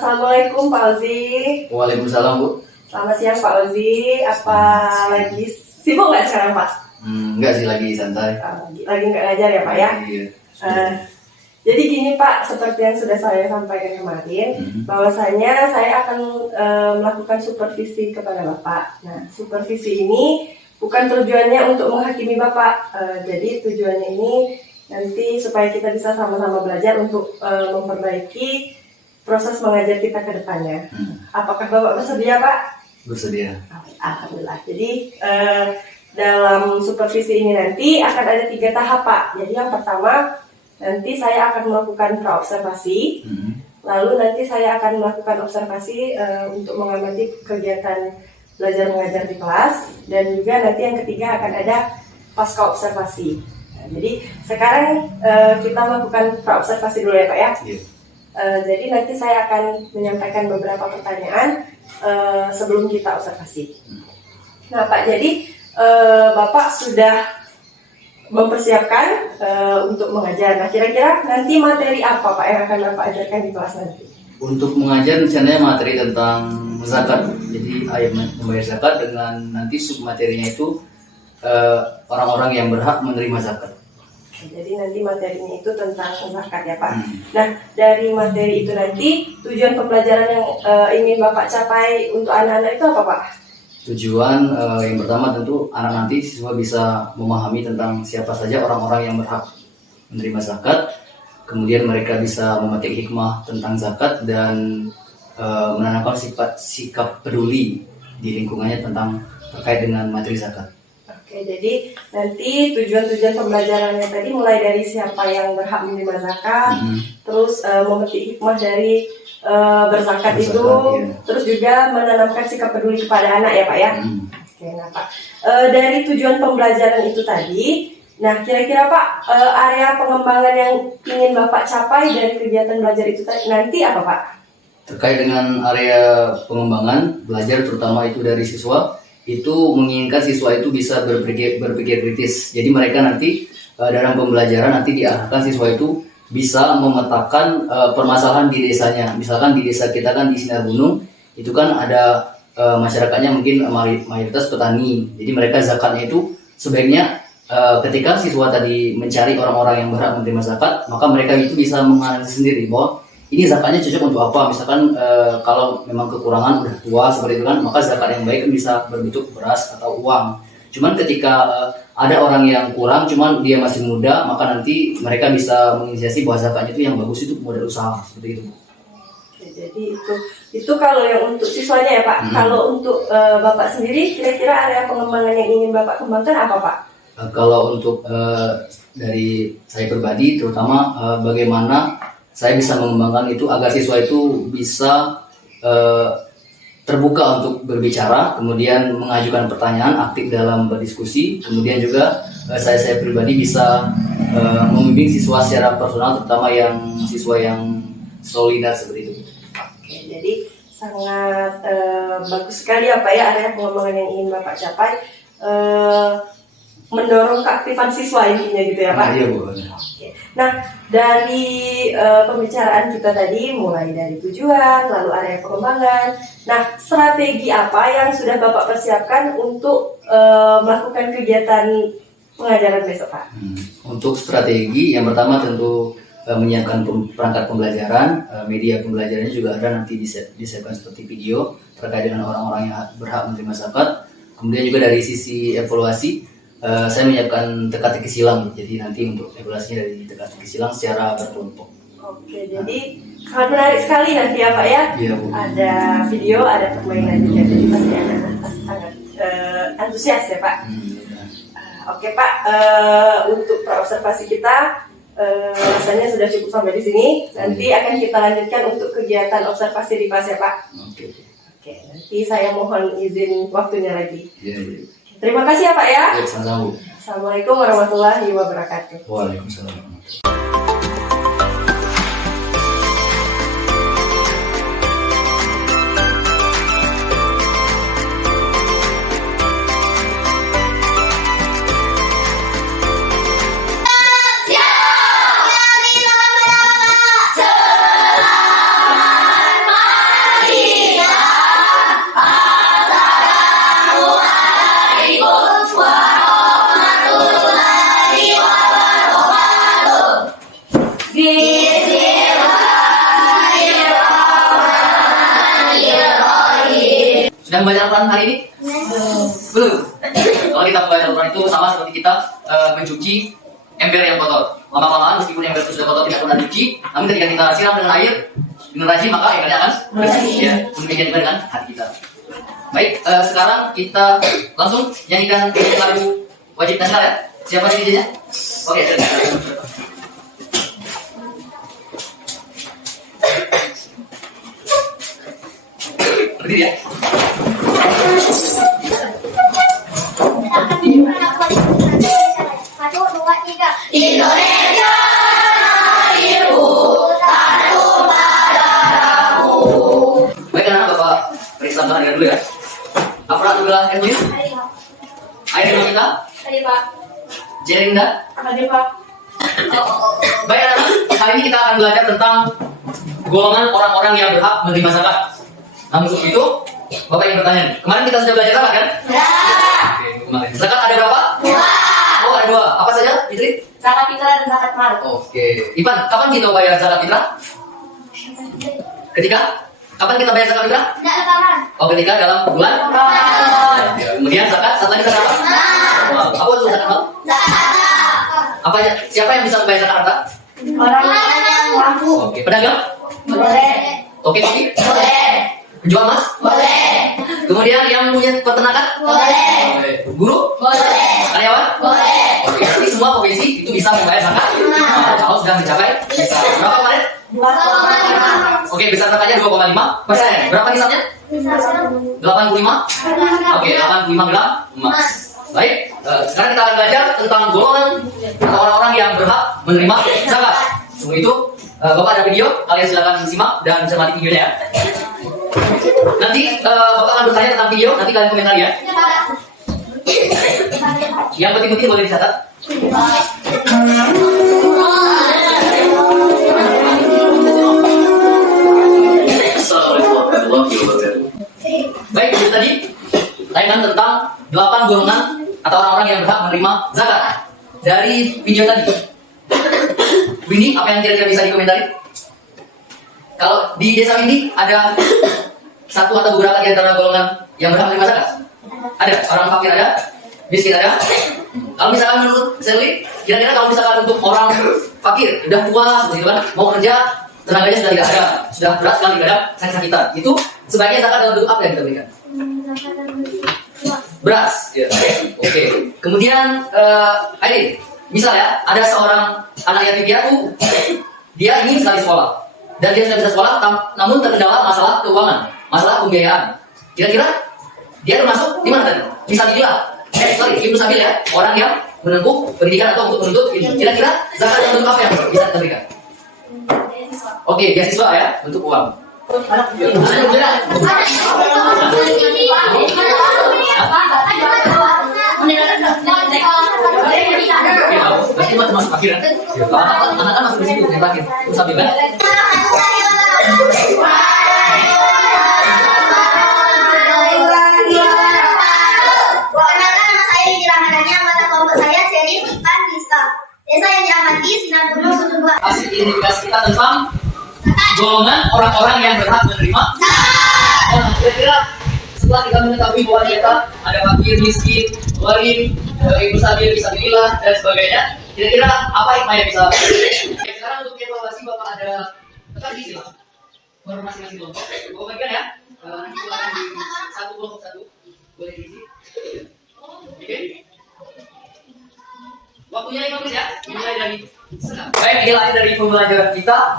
Assalamualaikum Pak Ozi. Waalaikumsalam, Bu. Selamat siang Pak Ozi. Apa lagi sibuk nggak sekarang Pak? Enggak sih, lagi santai. Lagi nggak ngajar ya Pak ya? Iya. Jadi gini Pak, seperti yang sudah saya sampaikan kemarin, bahwasanya saya akan melakukan supervisi kepada Bapak. Nah, supervisi ini bukan tujuannya untuk menghakimi Bapak. Jadi tujuannya ini nanti supaya kita bisa sama-sama belajar untuk memperbaiki proses mengajar kita ke depannya. Apakah Bapak bersedia, Pak? Bersedia. Alhamdulillah. Jadi dalam supervisi ini nanti akan ada 3 tahap, Pak. Jadi yang pertama, nanti saya akan melakukan praobservasi. Lalu nanti saya akan melakukan observasi untuk mengamati kegiatan belajar mengajar di kelas. Dan juga nanti yang ketiga akan ada pasca observasi. Nah, jadi sekarang kita melakukan praobservasi dulu ya, Pak ya. Iya. Jadi nanti saya akan menyampaikan beberapa pertanyaan sebelum kita observasi. Nah Pak, jadi Bapak sudah mempersiapkan untuk mengajar. Nah kira-kira nanti materi apa Pak yang akan Bapak ajarkan di kelas nanti? Untuk mengajar rencananya materi tentang zakat. Jadi ayat membayar zakat dengan nanti submaterinya itu orang-orang yang berhak menerima zakat. Jadi nanti materinya itu tentang zakat ya Pak. Nah dari materi itu nanti tujuan pembelajaran yang ingin Bapak capai untuk anak-anak itu apa Pak? Tujuan yang pertama tentu anak nanti siswa bisa memahami tentang siapa saja orang-orang yang berhak menerima zakat. Kemudian mereka bisa memetik hikmah tentang zakat dan menanamkan sikap peduli di lingkungannya tentang terkait dengan materi zakat. Oke, jadi nanti tujuan-tujuan pembelajarannya tadi mulai dari siapa yang berhak menerima zakat, terus memetik hikmah dari berzakat itu, iya. Terus juga menanamkan sikap peduli kepada anak ya Pak ya. Oke, nah Pak, dari tujuan pembelajaran itu tadi, nah kira-kira Pak area pengembangan yang ingin Bapak capai dari kegiatan belajar itu tadi nanti apa Pak? Terkait dengan area pengembangan belajar terutama itu dari siswa, itu menginginkan siswa itu bisa berpikir kritis. Jadi mereka nanti dalam pembelajaran nanti diarahkan siswa itu bisa memetakan permasalahan di desanya. Misalkan di desa kita kan di Sinar Gunung itu kan ada masyarakatnya mungkin mayoritas petani. Jadi mereka zakatnya itu sebaiknya ketika siswa tadi mencari orang-orang yang berhak menerima zakat, maka mereka itu bisa menganalisis sendiri bahwa ini zakatnya cocok untuk apa. Misalkan kalau memang kekurangan udah tua seperti itu kan, maka zakat yang baik kan bisa berbentuk beras atau uang. Cuman ketika ada orang yang kurang, cuman dia masih muda, maka nanti mereka bisa menginisiasi bahwa zakatnya itu yang bagus itu modal usaha seperti itu. Oke, jadi itu kalau yang untuk siswanya ya Pak. Kalau untuk Bapak sendiri, kira-kira area pengembangan yang ingin Bapak kembangkan apa Pak? Kalau untuk dari saya pribadi, terutama bagaimana saya bisa mengembangkan itu agar siswa itu bisa terbuka untuk berbicara, kemudian mengajukan pertanyaan, aktif dalam berdiskusi, kemudian juga saya pribadi bisa membimbing siswa secara personal, terutama yang siswa yang solidar seperti itu. Oke, jadi sangat bagus sekali apa ya area pengembangan yang ingin Bapak capai. Mendorong keaktifan siswa intinya gitu ya Pak? Iya Bu. Oke. Nah dari pembicaraan kita tadi mulai dari tujuan, lalu area pengembangan. Nah strategi apa yang sudah Bapak persiapkan untuk melakukan kegiatan pengajaran besok Pak? Untuk strategi yang pertama tentu menyiapkan perangkat pembelajaran, media pembelajarannya juga ada nanti disiapkan seperti video terkait dengan orang-orang yang berhak menerima zakat. Kemudian juga dari sisi evaluasi, saya menyiapkan teka-teki silang, jadi nanti untuk evaluasinya dari teka-teki silang secara berkelompok. Oke, jadi sangat menarik sekali nanti ya Pak ya. Iya, Bu. Ada video, ada permainan juga, jadi pasti anak sangat antusias ya Pak. Oke Pak, untuk praobservasi kita rasanya sudah cukup sampai di sini. Nanti akan kita lanjutkan untuk kegiatan observasi di kelas ya Pak. Oke, nanti saya mohon izin waktunya lagi. Iya. Terima kasih ya Pak ya. Sama-sama. Assalamualaikum warahmatullahi wabarakatuh. Waalaikumsalam. Sudah membaca Al-Quran hari ini? Belum. Kalau kita membaca Al-Quran itu sama seperti kita mencuci ember yang kotor. Lama-lamaan meskipun ember itu sudah kotor tidak pernah dicuci, namun ketika kita siram dengan air dengan rajin maka embernya akan bersih. Ya, demikian juga dengan hati kita. Baik, sekarang kita langsung nyanyikan lagu wajib nasional ya. Siapa DJ-nya? Oke, silakan. Berdiri ya. Satu, dua, tiga. Indonesia, ibu, satu padaku. Baik, anak Bapak periksa bahan dulu ya. Aparatur Edwin, air kita, Tadi Pak. Jerinda. Tadi Pak. Baik anak, kali ini kita akan belajar tentang golongan orang-orang yang berhak menerima zakat. Namun sebelum itu, Bapak ingin bertanya, kemarin kita sudah belajar zakat kan? Ya. Oke, kemarin. Zakat ada berapa? Dua. Oh, ada 2. Apa saja, Fitri? Zakat fitrah dan zakat mal. Oke. Ipan, kapan kita bayar zakat fitrah? Ketika? Kapan kita bayar zakat fitrah? Tidak ada kawan. Oh, ketika dalam bulan? Ya, kemudian zakat, satu lagi zakat apa? Apa itu zakat mal? Apa aja? Siapa yang bisa membayar zakat harta? Orang yang mampu. Oke, pedagang? Boleh. Oke, kopi? Boleh. Penjual emas? Boleh. Kemudian yang punya peternakan? Boleh. Guru? Boleh. Karyawan? Boleh. Oke, jadi semua profesi itu bisa membayar zakat. Kalau sudah mencapai bisa. Berapa kemarin? 2,5. Oke, besar zakatnya 2,5%. Berapa nisabnya? 85? Oke, 85 gram emas. Baik, sekarang kita akan belajar tentang golongan atau orang-orang yang berhak menerima zakat. Semua itu, Bapak ada video, kalian silakan simak dan cermati videonya ya. Nanti Bapak akan bertanya tentang video, nanti kalian komentar ya. Yang penting-penting boleh dicatat. Baik, itu tadi tayangan tentang 8 golongan atau orang-orang yang berhak menerima zakat dari video tadi. Winnie, apa yang kira-kira bisa dikomentari? Kalau di desa ini ada satu atau beberapa di antara golongan yang berhak menerima zakat? Ada, orang fakir ada, miskin ada. Kalau misalkan menurut Sally, kira-kira kalau misalkan untuk orang fakir, udah tua seperti itu kan, mau kerja, tenaganya sudah tidak ada, sudah berat sekali kadang sakit-sakitan. Itu sebaiknya zakat dalam bentuk apa yang kita berikan? Beras. Ya. Oke. Kemudian Aidin, misal ya, ada seorang anak yatim piatu, dia ingin sekali sekolah dan dia sudah bisa sekolah, namun terkendala masalah keuangan, masalah pembiayaan. Kira-kira dia termasuk di mana tadi? Fisabilillah. Ibnu Sabil ya, orang yang menempuh pendidikan atau untuk menuntut ilmu. Kira-kira zakat yang bentuk apa yang bisa kita berikan? Oke, beasiswa ya, untuk uang. Berarti masuk akhir kan? Anak kan masuk di situ, yang terakhir. Sambil kan? Desa yang diamati Sinar Gunung Sudut Hasil identifikasi kita tentang golongan orang-orang yang berhak menerima zakat. Nah, kira-kira setelah kita mengetahui bahwa kita ada fakir, miskin, gharib, ibu sabil, fisabilillah dan sebagainya, kira-kira apa hikmah yang bisa? Oke, sekarang untuk evaluasi Bapak ada tetap di sini, baru masing-masing kelompok. Bapak bagian ya, nanti silakan di satu kelompok satu, boleh diisi. Oke. Waktunya 5 menit ya, dimulai dari sekarang. Baik, ini akhir dari pembelajaran kita.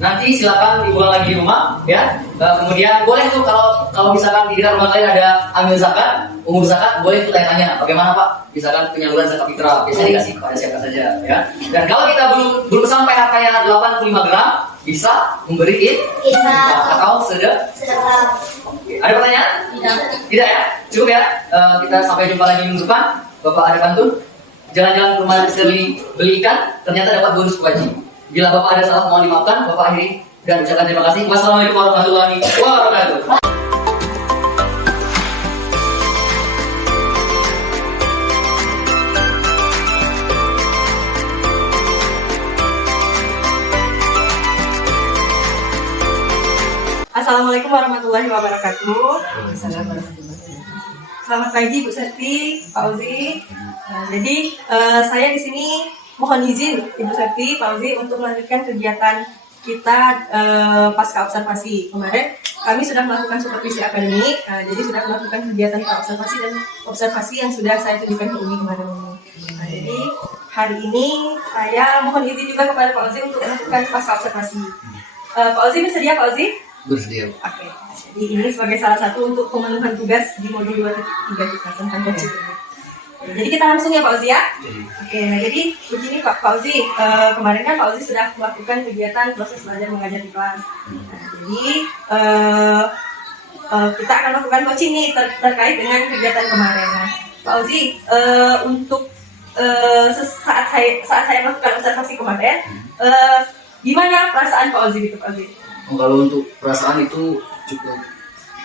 Nanti silakan diulang lagi di rumah, ya. Kemudian boleh tuh kalau misalkan di rumah kalian ada ambil zakat, umur zakat, boleh tuh tanya-tanya, bagaimana Pak? Misalkan penyaluran zakat fitrah, biasanya dikasih kepada siapa saja, ya. Dan kalau kita belum sampai harganya 85 gram, bisa memberi atau sedekah. Ada pertanyaan? Tidak ya? Cukup ya? Kita sampai jumpa lagi minggu depan. Bapak ada pantun. Jalan-jalan ke rumah Sally beli ikan, ternyata dapat bonus wajib. Bila Bapak ada salah mohon dimaafkan, Bapak akhiri dan ucapkan terima kasih. Wassalamualaikum warahmatullahi wabarakatuh. Assalamualaikum warahmatullahi wabarakatuh. Selamat pagi Bu Septi, Pak Ozi. Jadi saya di sini mohon izin Ibu Septi, Pak Ozi untuk melanjutkan kegiatan kita pasca observasi. Kemarin kami sudah melakukan supervisi akademik, jadi sudah melakukan kegiatan observasi dan observasi yang sudah saya tunjukkan ke Umi kemarin. Jadi hari ini saya mohon izin juga kepada Pak Ozi untuk melakukan pasca observasi. Pak Ozi bersedia, Pak Ozi? Bersedia. Oke, jadi ini sebagai salah satu untuk pemenuhan tugas di modul 2.3 kita tentang coaching. Jadi kita langsung ya Pak Ozi ya. Oke, nah jadi begini Pak Ozi, kemarin kan Pak Ozi sudah melakukan kegiatan proses belajar mengajar di kelas. Nah, jadi kita akan melakukan coaching nih terkait dengan kegiatan kemarin. Nah, Pak Ozi, untuk saat saya melakukan observasi kemarin, gimana perasaan Pak Ozi gitu Pak Ozi? Kalau untuk perasaan itu cukup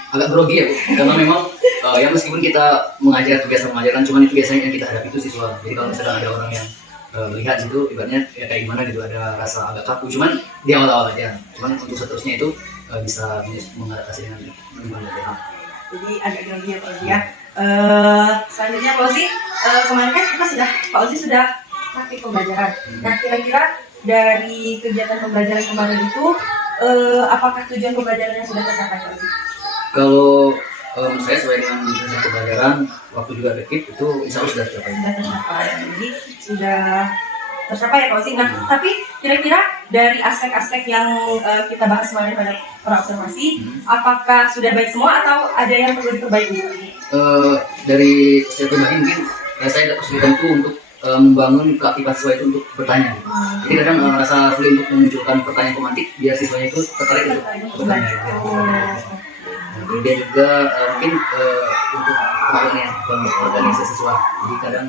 agak grogi ya Bu, karena memang ya meskipun kita mengajar biasa mengajarkan, cuman itu biasanya yang kita hadapi itu siswa. Jadi kalau misalkan ada orang yang lihat itu ibaratnya ya kayak gimana gitu, ada rasa agak kaku, cuman di awal-awal aja. Cuman untuk seterusnya itu bisa mengatasi dengan berbagai. Jadi agak grogi ya Pak Ozi ya. Selanjutnya Pak Ozi, kemarin kan Pak Ozi sudah praktik pembelajaran. Nah kira-kira dari kegiatan pembelajaran kemarin itu apakah tujuan pembelajarannya sudah tercapai Pak Ozi? Kalau saya sesuai dengan tujuan pembelajaran, waktu juga dikit itu insya Allah sudah tercapai. Sudah tercapai, jadi sudah tercapai ya Pak Ozi. Nah, tapi kira-kira dari aspek-aspek yang kita bahas kemarin pada praobservasi, apakah sudah baik semua atau ada yang perlu diperbaiki? Dari saya pribadi mungkin saya agak kesulitan itu untuk membangun keaktifan siswa itu untuk bertanya. Jadi kadang rasa sulit untuk memunculkan pertanyaan pemantik biar siswanya itu tertarik untuk bertanya. Kemudian juga mungkin untuk organisasi siswa. Jadi kadang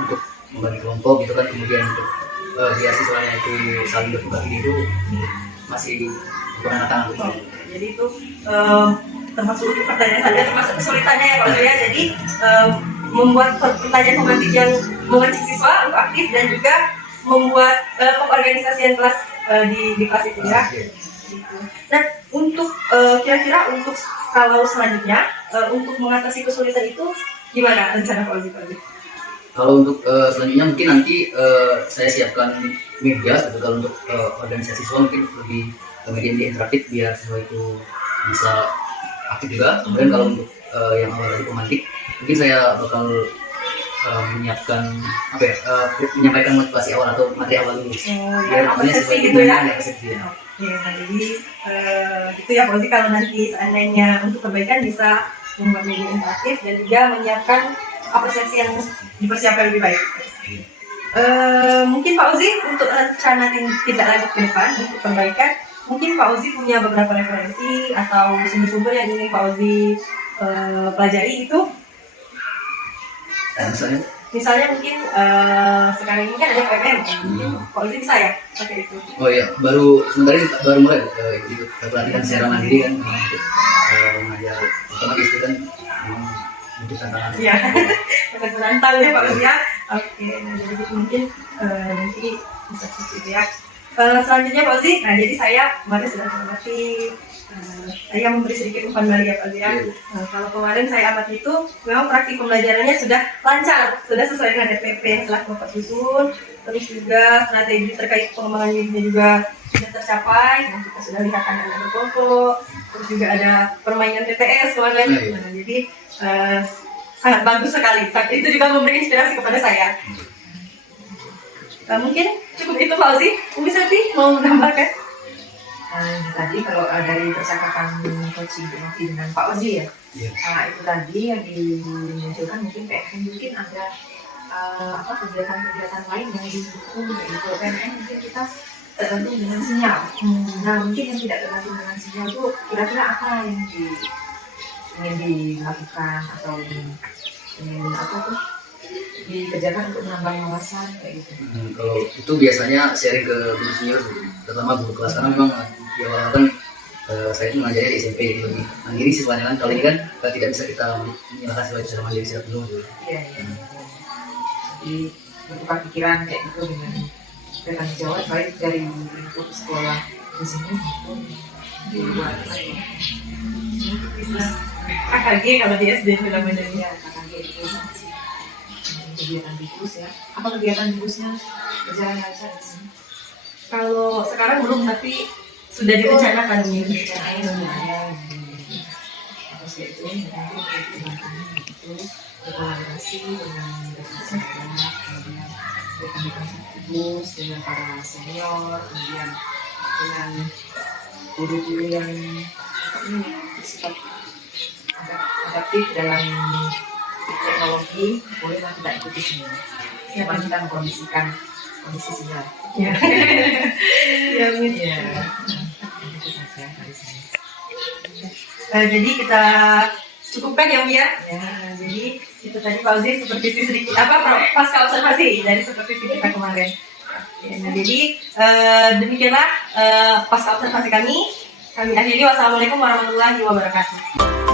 untuk membagi kelompok gitu kan, kemudian untuk biar siswanya itu saling berbagi itu masih kurang matang gitu. Jadi itu termasuk untuk pertanyaan saya termasuk kesulitannya ya Pak Ozi ya. Jadi membuat pertanyaan pemantik yang mengajak siswa untuk aktif dan juga membuat pengorganisasian kelas di kelas itu ya. Nah, untuk kira-kira untuk kalau selanjutnya untuk mengatasi kesulitan itu gimana rencana Pak Ozi? Kalau untuk selanjutnya mungkin nanti saya siapkan media gitu. Kalau untuk organisasi siswa mungkin lebih media interaktif biar siswa itu bisa aktif juga. Kemudian kalau untuk yang awal dari pemantik, mungkin saya bakal menyampaikan motivasi awal atau materi awal dulu. Biar apresiasi gitu ya. Oke, nah jadi itu ya Pak Ozi, kalau nanti seandainya untuk perbaikan bisa membuat media interaktif dan juga menyiapkan apresiasi yang dipersiapkan lebih baik. Mungkin Pak Ozi untuk rencana tindak lanjut ke depan untuk perbaikan, mungkin Pak Ozi punya beberapa referensi atau sumber-sumber yang ingin Pak Ozi pelajari itu. Misalnya mungkin sekarang ini kan ada PPM, mungkin Pak Ozi bisa ya pakai itu. Oh iya, baru mulai ikut pelatihan secara mandiri kan untuk mengajar otomatis itu kan untuk tantangan. Iya, sangat menantang ya Pak Ozi ya. Oke, nah jadi mungkin nanti bisa seperti itu ya. Selanjutnya Pak Ozi, nah jadi saya kemarin sudah mengamati, saya memberi sedikit umpan balik ya Pak Ozi ya. Kalau kemarin saya amati itu memang praktik pembelajarannya sudah lancar, sudah sesuai dengan DPP yang telah Bapak susun, terus juga strategi terkait pengembangan dirinya juga sudah tercapai. Nah, kita sudah lihat anak-anak berkelompok, terus juga ada permainan TTS kemarin. Nah, jadi sangat bagus sekali. Itu juga memberi inspirasi kepada saya. Mungkin cukup itu Pak Ozi. Umi Septi mau menambahkan? Tadi kalau dari percakapan coaching dengan Pak Ozi ya, itu tadi yang dimunculkan mungkin PNN mungkin ada kegiatan-kegiatan lain yang didukung gitu. PNN mungkin kita tergantung dengan sinyal. Nah mungkin yang tidak tergantung dengan sinyal itu kira-kira apa yang ingin dilakukan atau ingin dikerjakan untuk menambah wawasan kayak gitu. Kalau itu biasanya sharing ke guru senior, terutama guru kelas, karena memang di awal kan saya itu mengajarnya di SMP, jadi lebih mandiri siswanya kan. Kalau ini kan tidak bisa kita menyalahkan siswa itu secara mandiri secara penuh. Iya. Jadi bertukar pikiran kayak gitu dengan bertanggung jawab baik dari lingkup sekolah di sini maupun di buat bisnis KKG kalau di SD itu namanya. ya KKG itu kegiatan bibus ya. Apa kegiatan bibusnya berjalan lancar di sini? Kalau sekarang belum, tapi sudah direncanakan nih. Terus itu nanti kegiatannya itu berkolaborasi dengan sekolah, kemudian berkomunikasi bibus dengan para senior, kemudian dengan guru-guru yang bersifat adaptif dalam teknologi, boleh kita ikuti semua. Siapa kita mengkondisikan kondisi sinyal. Ya, ya, Miss. Ya, itu saja dari saya. Jadi kita cukupkan ya, Mi ya. Ya, Jadi itu tadi Fauzi supervisi sedikit pasca observasi dari supervisi kita kemarin. Ya, nah, jadi demikianlah pasca observasi kami. Kami akhiri. Wassalamualaikum warahmatullahi wabarakatuh.